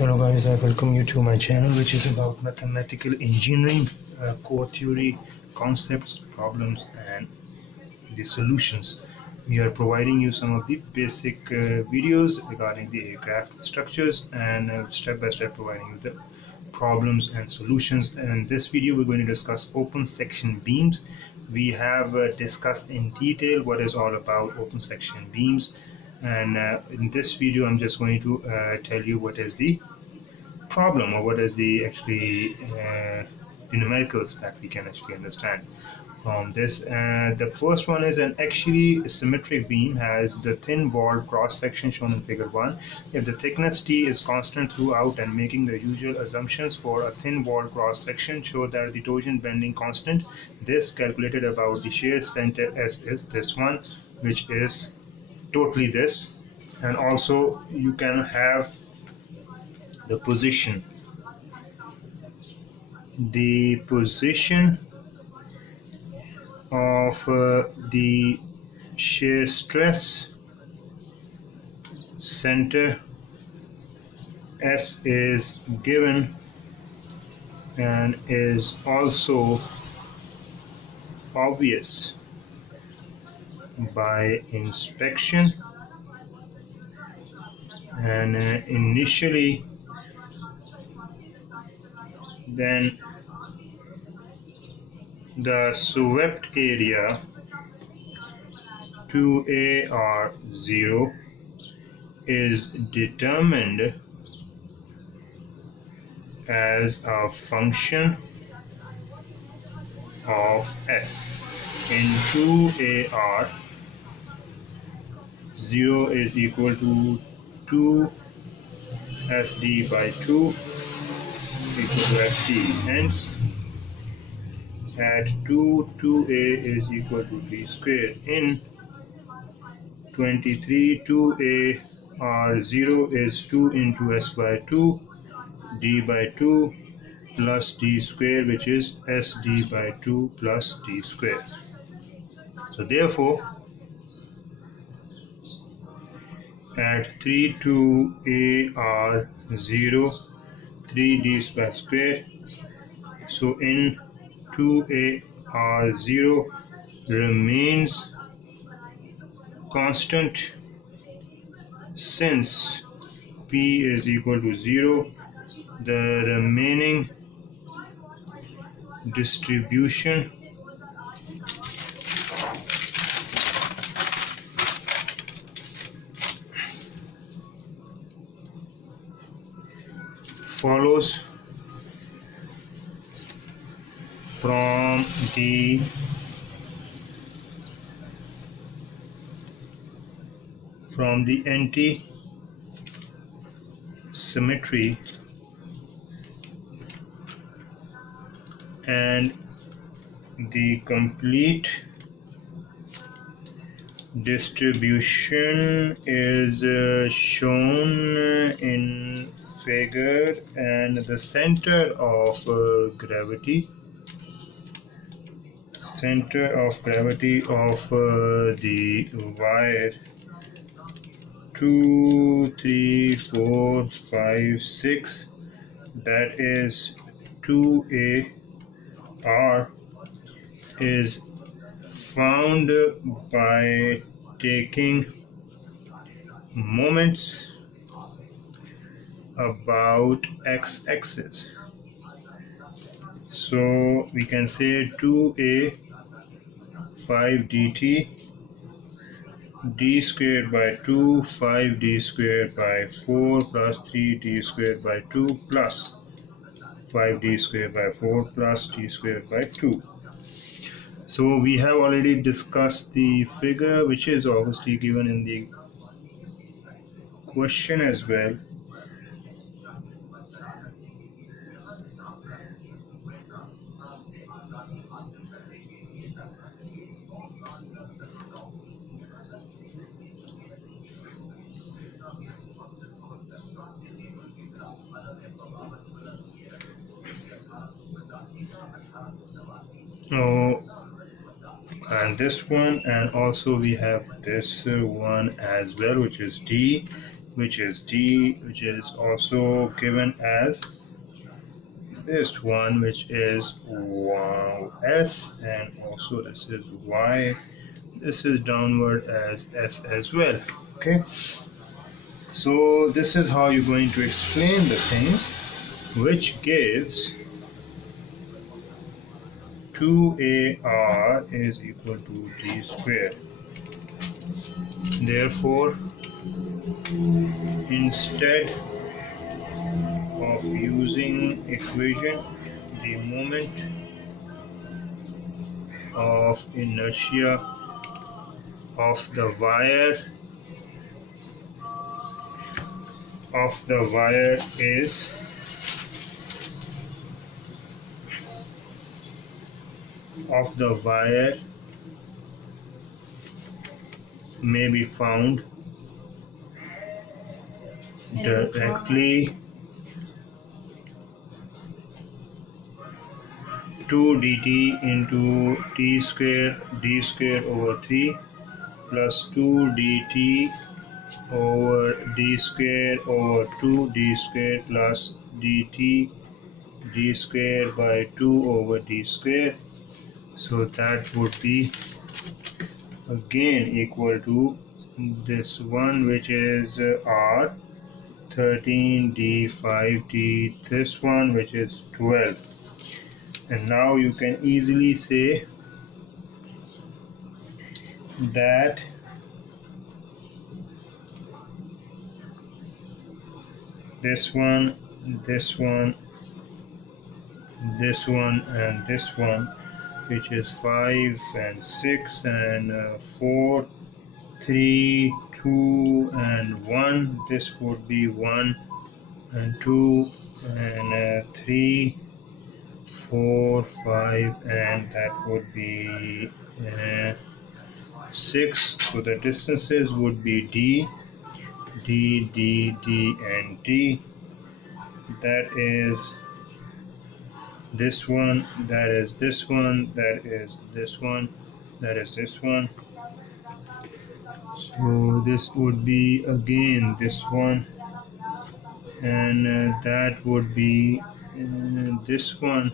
Hello guys, I welcome you to my channel which is about mathematical engineering, core theory, concepts, problems and the solutions. We are providing you some of the basic videos regarding the aircraft structures and step by step providing you the problems and solutions. And in this video we're going to discuss open section beams. We have discussed in detail what is all about open section beams, and in this video I'm just going to tell you what is the problem or what is the actually the numericals that we can actually understand from this. The first one is an actually symmetric beam has the thin walled cross section shown in figure 1. If the thickness T is constant throughout and making the usual assumptions for a thin walled cross section show that the torsion bending constant, this calculated about the shear center S is this one, which is totally this. And also you can have the position of the shear stress center S is given and is also obvious by inspection, and initially then the swept area 2A or 0 is determined as a function of S. In 2AR, 0 is equal to 2 SD by 2 equal to SD. Hence, at 2A is equal to D squared. In 23, 2A or 0 is 2 into S by 2, D by 2 plus D squared, which is SD by 2 plus D squared. So therefore, at 3 2A or 0, 3D squared. So in 2A or 0 remains constant since P is equal to 0. The remaining distribution follows from the anti-symmetry and the complete distribution is shown in figure, and the center of gravity of the wire 2 3 4 5 6, that is 2A R, is found by taking moments about x-axis. So we can say 2A 5 dt, d squared by 2, 5d squared by 4 plus 3d squared by 2 plus 5d squared by 4 plus d squared by 2. So we have already discussed the figure, which is obviously given in the question as well. Oh, and this one, and also we have this one as well, which is D. which is D, which is also given as this one, which is S, and also this is Y. This is downward as S as well. Okay, so this is how you're going to explain the things, which gives 2AR is equal to D squared. Therefore, instead of using equation, the moment of inertia of the wire is may be found directly 2 dt into t square d square over 3 plus 2 dt over d square over 2 d square plus dt d square by 2 over d square. So that would be again equal to this one, which is r 13 d 5 d, this one which is 12. And now you can easily say that this one, this one, this one, and this one, which is 5 and 6 and 4, 3, 2, and 1. This would be 1 and 2 and 3, 4, 5, and that would be 6. So the distances would be D, D, D, D, and D. That is this one, that is this one, that is this one, that is this one. So this would be again this one, and that would be this one,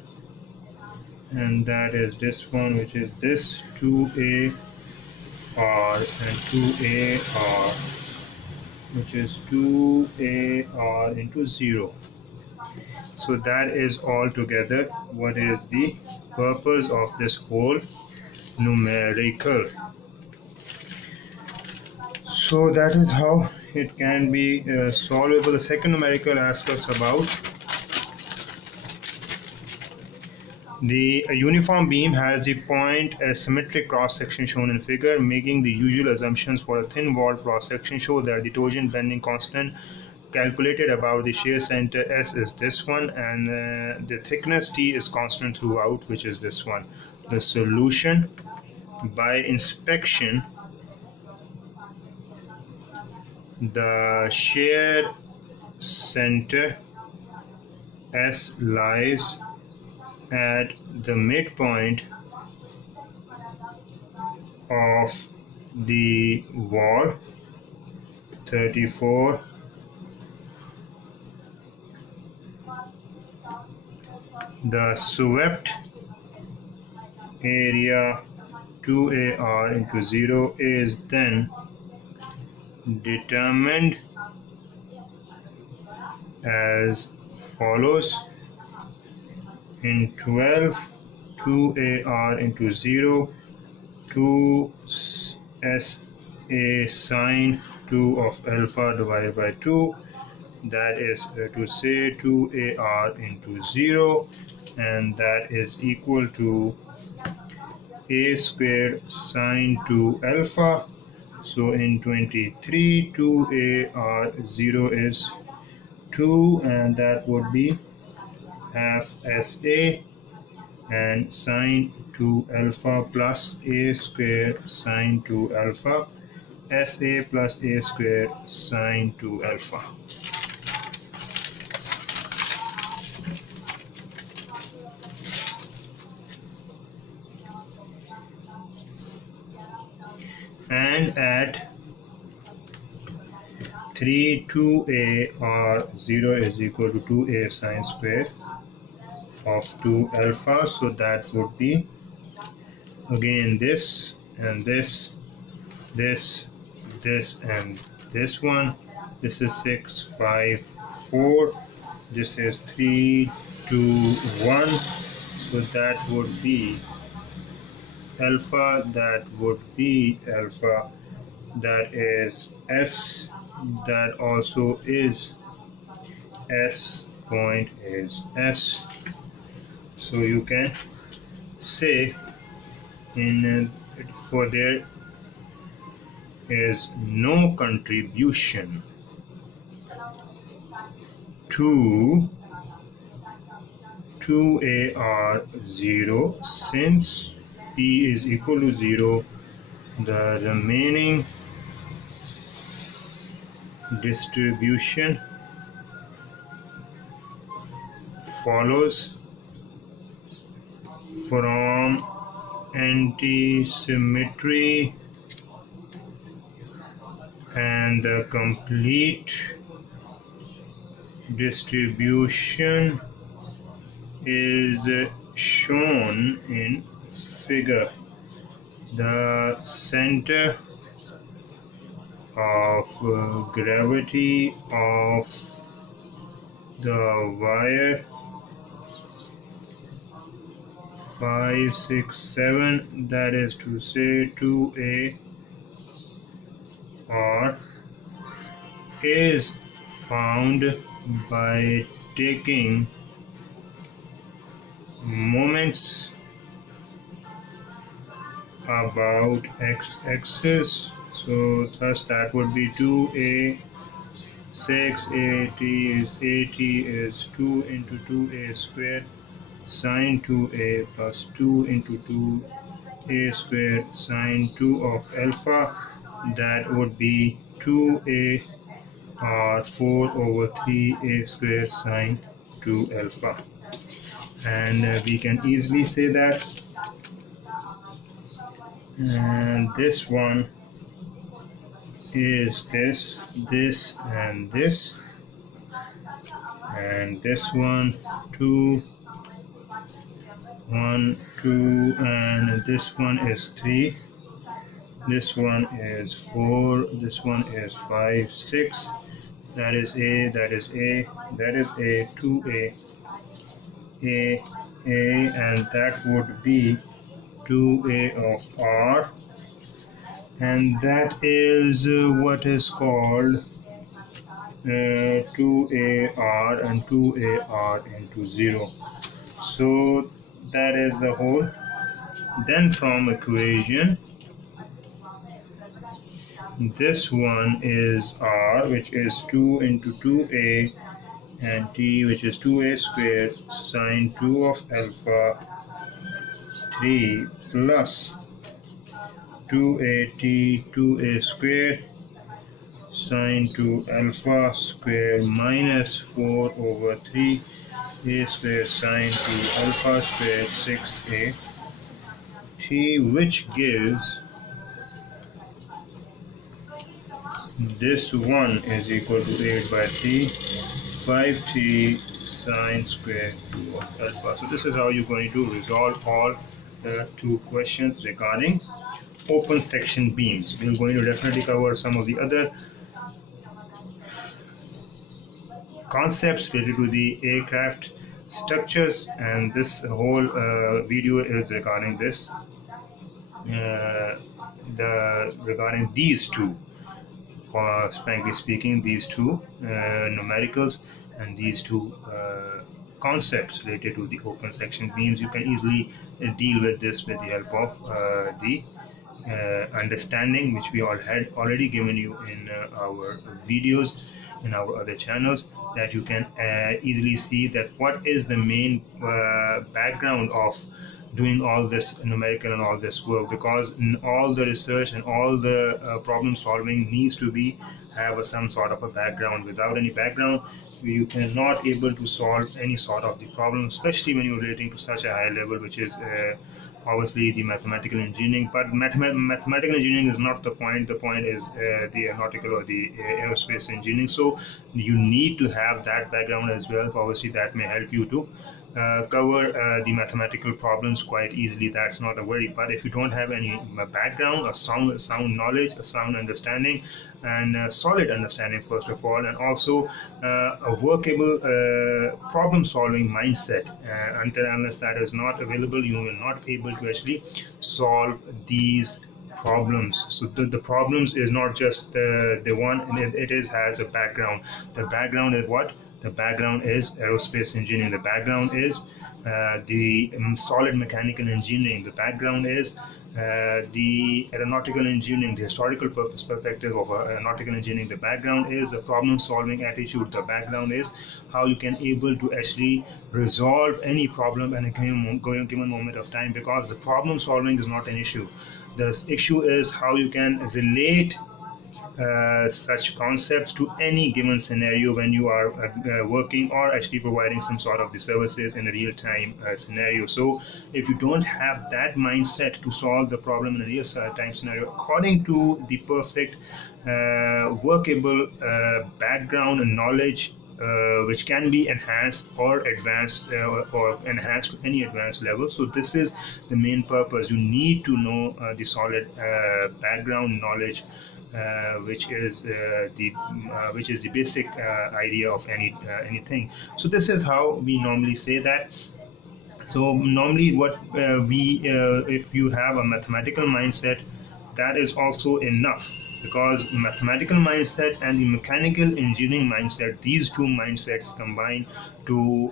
and that is this one, which is this 2AR and 2AR, which is 2AR into 0. So that is altogether what is the purpose of this whole numerical. So that is how it can be solvable. The second numerical asks us about the uniform beam has a point a symmetric cross section shown in figure. Making the usual assumptions for a thin walled cross section, show that the torsion bending constant calculated about the shear center S is this one, and the thickness T is constant throughout, which is this one. The solution: by inspection, the shear center S lies at the midpoint of the wall 34. The swept area 2AR into 0 is then determined as follows. In 12, 2AR into 0, 2 SA sine 2 of alpha divided by 2, that is to say 2AR into 0, and that is equal to A squared sine 2 alpha. So in 23, 2AR 0 is 2, and that would be half SA, and sine 2 alpha plus A squared sine 2 alpha, SA plus A squared sine 2 alpha. And at 3 2a or 0 is equal to 2a sine square of 2 alpha. So that would be again this and this, this, this, and this one. This is 6 5 4. This is 3 2 1. So that would be alpha. That would be alpha. That is s. That also is s. Point is s. So you can say in for there is no contribution to 2ar 0, since p is equal to 0. The remaining distribution follows from antisymmetry, and the complete distribution is shown in figure. The center of gravity of the wire 5 6 7, that is to say 2a r, is found by taking moments about x-axis. So thus that would be 2a 6 at is 80 is 2 into 2a squared sine 2a plus 2 into 2a squared sine 2 of alpha. That would be 2a or 4 over 3a squared sine 2 alpha. And we can easily say that, and this one is this, and this, and this one 2 1 2, and this one is 3, this one is 4, this one is 5 6. That is a, that is a, that is a 2a a, and that would be 2a of r, and that is what is called 2ar and 2ar into 0. So that is the whole. Then from equation, this one is r, which is 2 into 2a, and t, which is 2a squared sine 2 of alpha 3 plus 2at 2a squared sine 2 alpha square minus 4 over 3 a square sine 2 alpha square 6a t, which gives this one is equal to 8 by 3 5t sine square 2 of alpha. So this is how you're going to resolve all the two questions regarding open section beams. We're going to definitely cover some of the other concepts related to the aircraft structures, and this whole video is regarding this regarding these two, for frankly speaking, these two numericals and these two concepts related to the open section beams. You can easily deal with this with the help of the understanding which we all had already given you in our videos in our other channels, that you can easily see that what is the main background of doing all this numerical and all this work, because all the research and all the problem solving needs to be have some sort of a background. Without any background, you cannot able to solve any sort of the problem, especially when you're relating to such a high level, which is obviously the mathematical engineering. But mathematical engineering is not the point. The point is the aeronautical or the aerospace engineering. So you need to have that background as well. So obviously that may help you to cover the mathematical problems quite easily. That's not a worry. But if you don't have any background, a sound knowledge, a sound understanding, and solid understanding first of all, and also a workable problem solving mindset, until unless that is not available, you will not be able to actually solve these problems. So the problems is not just the one, it is has a background. The background is what? The background is aerospace engineering. The background is the solid mechanical engineering. The background is the aeronautical engineering, the historical perspective of aeronautical engineering. The background is the problem solving attitude. The background is how you can able to actually resolve any problem in a given moment of time, because the problem solving is not an issue. The issue is how you can relate such concepts to any given scenario when you are working or actually providing some sort of the services in a real-time scenario. So if you don't have that mindset to solve the problem in a real-time scenario according to the perfect workable background and knowledge, which can be enhanced or advanced or enhanced to any advanced level. So this is the main purpose. You need to know the solid background knowledge, which is the basic idea of anything. So this is how we normally say that. So normally what if you have a mathematical mindset, that is also enough, because mathematical mindset and the mechanical engineering mindset, these two mindsets combine to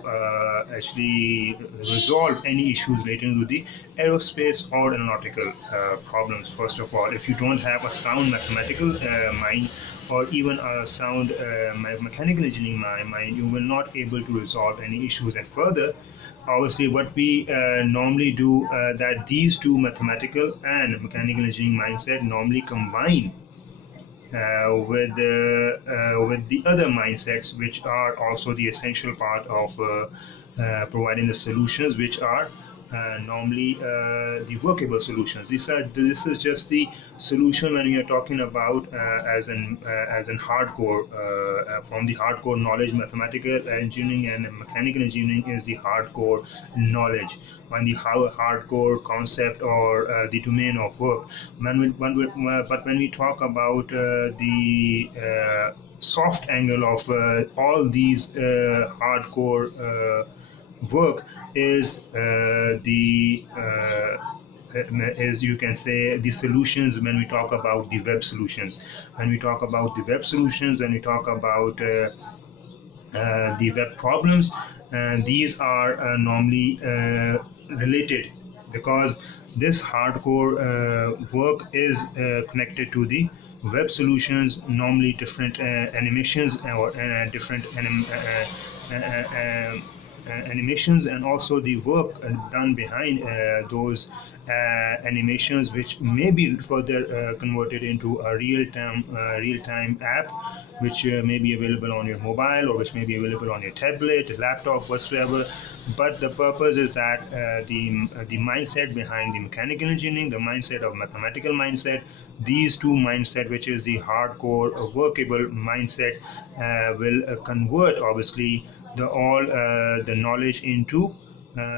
actually resolve any issues relating to the aerospace or aeronautical problems. First of all, if you don't have a sound mathematical mind, or even a sound mechanical engineering mind, you will not able to resolve any issues. And further, obviously what we normally do, that these two, mathematical and mechanical engineering mindset, normally combine with the other mindsets, which are also the essential part of providing the solutions, which are normally the workable solutions. This is just the solution when we are talking about as in hardcore, from the hardcore knowledge. Mathematical engineering and mechanical engineering is the hardcore knowledge, on the hardcore concept or the domain of work. But when we talk about the soft angle of all these hardcore work, is as you can say, the solutions. When we talk about the web solutions, when we talk about the web solutions, when we talk about the web problems, and these are normally related, because this hardcore work is connected to the web solutions. Normally different animations or different animations, and also the work done behind those animations, which may be further converted into a real-time app, which may be available on your mobile, or which may be available on your tablet, laptop, whatsoever. But the purpose is that the mindset behind the mechanical engineering, the mindset of mathematical mindset, these two mindset, which is the hardcore workable mindset, will convert obviously all the knowledge into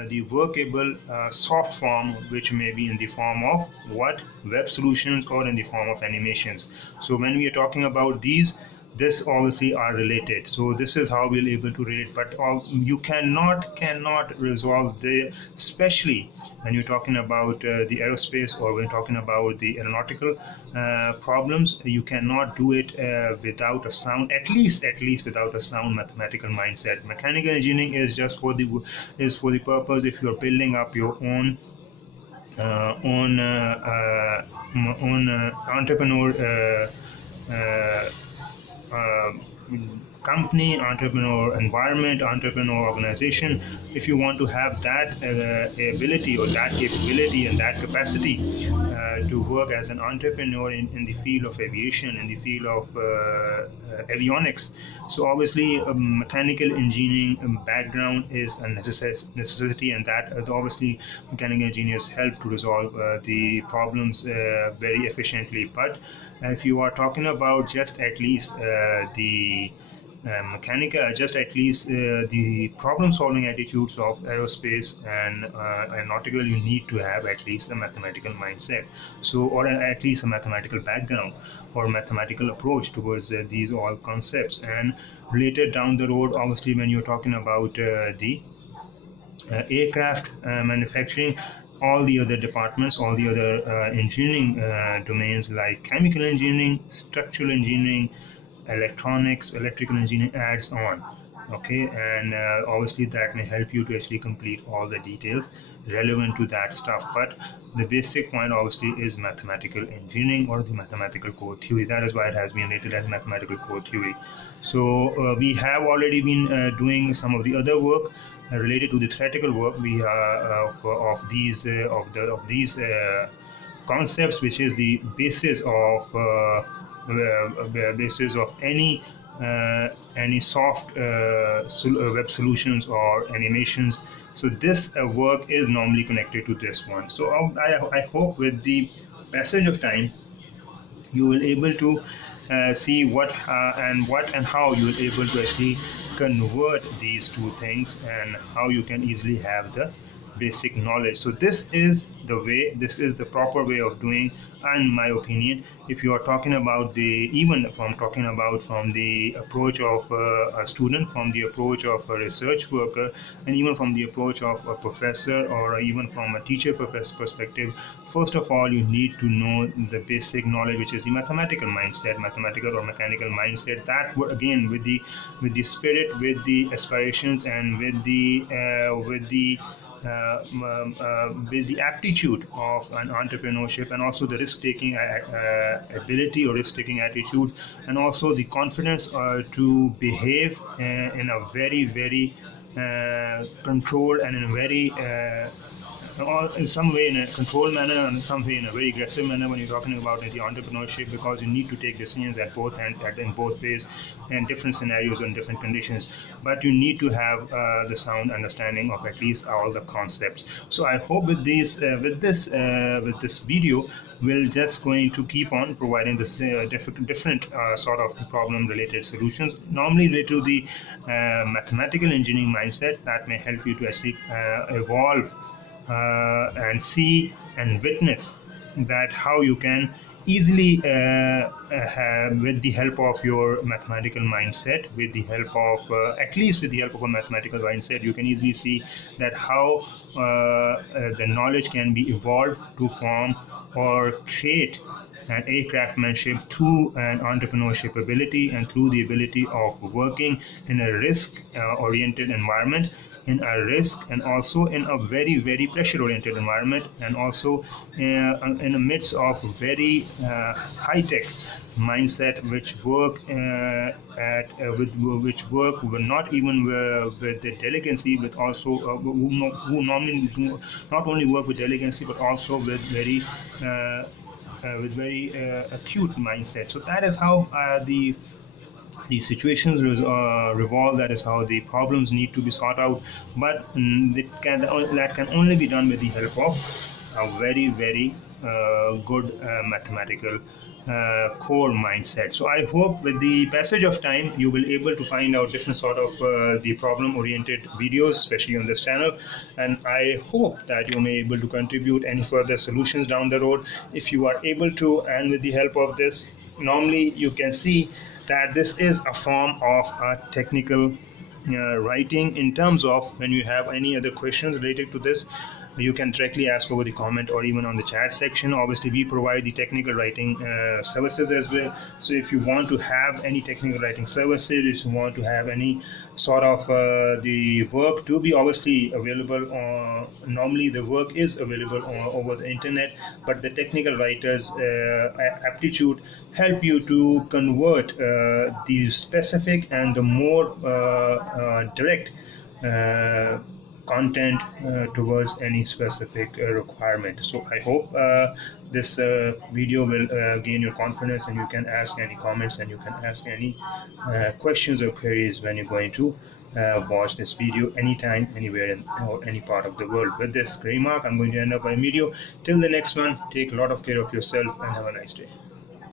the workable soft form, which may be in the form of what? Web solutions, or in the form of animations. So when we are talking about these, this obviously are related. So this is how we'll able to relate. But you cannot resolve the, especially when you're talking about the aerospace, or when you're talking about the aeronautical problems, you cannot do it without a sound, at least without a sound mathematical mindset. Mechanical engineering is just for the purpose if you're building up your own entrepreneur uh, company, entrepreneur environment, entrepreneur organization, if you want to have that ability or that capability and that capacity to work as an entrepreneur in the field of aviation, in the field of avionics. So obviously, mechanical engineering background is a necessity, and that obviously mechanical engineers help to resolve the problems very efficiently. But if you are talking about just at least the mechanical, just at least the problem solving attitudes of aerospace and aeronautical, you need to have at least a mathematical mindset, so, or at least a mathematical background or mathematical approach towards these all concepts. And later down the road, obviously, when you're talking about the aircraft manufacturing, all the other departments, all the other engineering domains like chemical engineering, structural engineering, electronics, electrical engineering adds on. Okay, and obviously that may help you to actually complete all the details relevant to that stuff. But the basic point obviously is mathematical engineering or the mathematical core theory. That is why it has been rated as mathematical core theory. So we have already been doing some of the other work related to the theoretical work we of these concepts, which is the basis of any soft web solutions or animations. So this work is normally connected to this one. So I hope with the passage of time you will able to see what and how you will able to actually convert these two things, and how you can easily have the basic knowledge. So this is the way, this is the proper way of doing, in my opinion. If you are talking about the, even if I'm talking about from the approach of a student, from the approach of a research worker, and even from the approach of a professor, or even from a teacher perspective, first of all you need to know the basic knowledge, which is the mathematical mindset, mathematical or mechanical mindset, that again with the spirit, with the aspirations, and with the aptitude of an entrepreneurship, and also the risk-taking ability or risk-taking attitude, and also the confidence to behave in a very controlled and in a very or in some way in a controlled manner, and in some way in a very aggressive manner when you're talking about the entrepreneurship, because you need to take decisions at both ends, in both ways, and different scenarios and different conditions. But you need to have the sound understanding of at least all the concepts. So I hope with this video, we're just going to keep on providing this different sort of the problem related solutions, normally related to the mathematical engineering mindset, that may help you to actually evolve and see and witness that how you can easily with the help of your mathematical mindset, with the help of at least with the help of a mathematical mindset, you can easily see that how the knowledge can be evolved to form or create an aircraftmanship through an entrepreneurship ability, and through the ability of working in a risk oriented environment, in a risk and also in a very pressure oriented environment, and also in the midst of very high tech mindset, which work which work not even with the delicacy, but also who normally do not only work with delicacy, but also with very acute mindset. So that is how the situations revolve. That is how the problems need to be sought out. But that can only be done with the help of a very good mathematical core mindset. So I hope with the passage of time you will able to find out different sort of the problem oriented videos, especially on this channel, and I hope that you may able to contribute any further solutions down the road if you are able to. And with the help of this, normally you can see that this is a form of a technical writing, in terms of when you have any other questions related to this, you can directly ask over the comment or even on the chat section. Obviously, we provide the technical writing services as well. So if you want to have any technical writing services, if you want to have any sort of the work to be obviously available on, normally the work is available over the internet, but the technical writers aptitude help you to convert the specific and the more direct content towards any specific requirement. So I hope this video will gain your confidence, and you can ask any comments and you can ask any questions or queries when you're going to watch this video anytime, anywhere in or any part of the world. With this remark, I'm going to end up my video. Till the next one, take a lot of care of yourself and have a nice day.